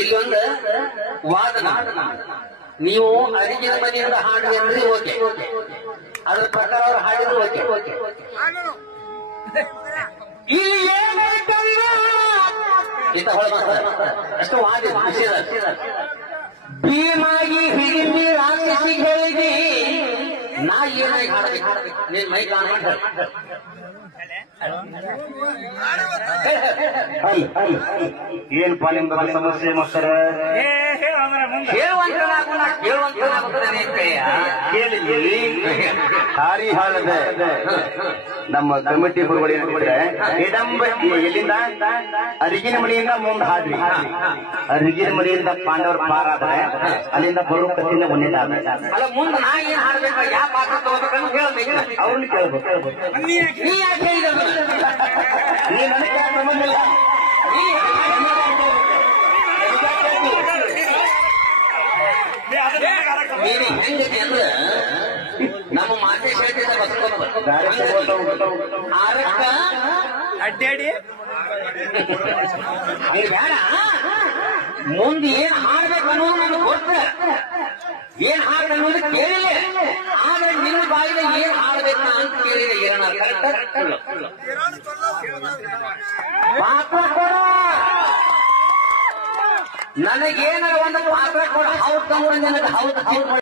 ಇಲ್ಲೊಂದು ವಾದನ. ನೀವು ಅಡಿಗೆ ಮನೆಯಿಂದ ಹಾಡಿ ಅಂದ್ರೆ ಓಕೆ, ಅದ್ರ ಪ್ರಕಾರ ಅವ್ರು ಹಾಡಿದ್ರು ಓಕೆ. ಇಲ್ಲಿ ಇಂತ ಅಷ್ಟು ವಾದ ಭೀಮಾಗಿ ಹಿಡಿದು ರಾಕ್ಷಸಿ ಹೇಳಿದಿ ನಾ ಏನಾಗಿ ಹಾಡಬೇಕು, ನೀನ್ ಮೈ ಕಾಣ್ಕೊಂಡು ಏನಪ್ಪಾ ನಿಮ್ದು ಸಮಸ್ಯೆ ಮಕ್ಕಳ ಹಾರಿ ಹಾಳದ ನಮ್ಮ ಕಮಿಟಿ ಹುಡುಗರು ಏನಿದ್ರೆ ಎಲ್ಲಿಂದ ಅರಿಗಿನ ಮನೆಯಿಂದ ಮುಂದೆ ಹಾಡ್ರಿ, ಅರಿಗಿನ ಮನೆಯಿಂದ ಪಾಂಡವರು ಪಾರಾದ್ರೆ ಅಲ್ಲಿಂದ ಬರೋ ಕತ್ತಿಂದ ಒಂದೇದಾದ ಅಲ್ಲ ಮುಂದೆ ನಾ ಏನ್ ಹಾಡ್ಬೇಕು, ಯಾವ ಪಾತ್ರ ತಗೋಬೇಕಂತ ಹೇಳ್ಬೇಕು, ಅವ್ರನ್ನ ಕೇಳ್ಬೇಕು. ನೀ ಯಾಕೆ ಹೇಳಿದ್ರು ನೀ ನನಗೆ ಸಂಬಂಧಿಲ್ಲ. ಹೆಂಗತಿ ಅಂದ್ರೆ ನಮ್ಮ ಮಾತೆ ಹೇಳ್ತಿದ್ದ ಅಡ್ಡಾಡಿ ಬೇಡ, ಮುಂದೆ ಏನ್ ಹಾಡ್ಬೇಕು ಅನ್ನೋದು ನನಗೆ ಗೊತ್ತ, ಏನ್ ಹಾಡ್ ಅನ್ನೋದು ಕೇಳಿಲ್ಲ. ಆದ್ರೆ ನಿನ್ನ ಬಾಯಿದ ಏನ್ ಹಾಡ್ಬೇಕ ಅಂತ ಕೇಳಿದೆ. ಏನನ್ನ ಕರೆಕ್ಟ್ ಪಾತ್ರ ಕೊಡ, ನನಗೇನಾರ ಒಂದು ಪಾತ್ರ ಕೊಡ. ಹೌದು ನನಗೆ ಹೌದು